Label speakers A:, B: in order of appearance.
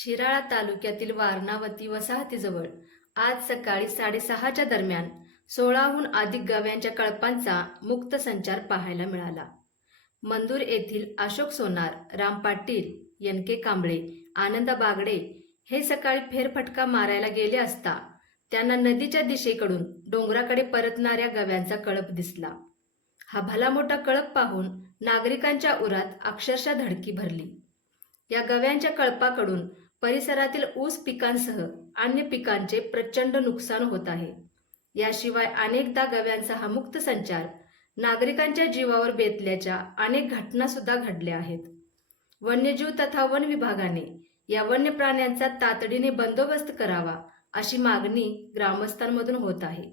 A: शिराळा तालुक्यातील वारणावती वसाहतीजवळ आज सकाळी साडेसहाच्या दरम्यान सोळाहून अधिक गव्यांच्या कळपांचा मुक्त संचार पाहायला मिळाला. मंदूर येथील अशोक सोनार राम पाटील एन के कांबळे आनंद बागडे हे सकाळी फेरफटका मारायला गेले असता त्यांना नदीच्या दिशेकडून डोंगराकडे परतणाऱ्या गव्यांचा कळप दिसला. हा भला मोठा कळप पाहून नागरिकांच्या उरात अक्षरशः धडकी भरली. या गव्यांच्या कळपाकडून परिसरातील ऊस पिकांसह अन्य पिकांचे प्रचंड नुकसान होत आहे. याशिवाय अनेकदा गव्यांचा हा मुक्त संचार नागरिकांच्या जीवावर बेतल्याच्या अनेक घटना सुद्धा घडल्या आहेत. वन्यजीव तथा वन विभागाने या वन्य प्राण्यांचा तातडीने बंदोबस्त करावा अशी मागणी ग्रामस्थांमधून होत आहे.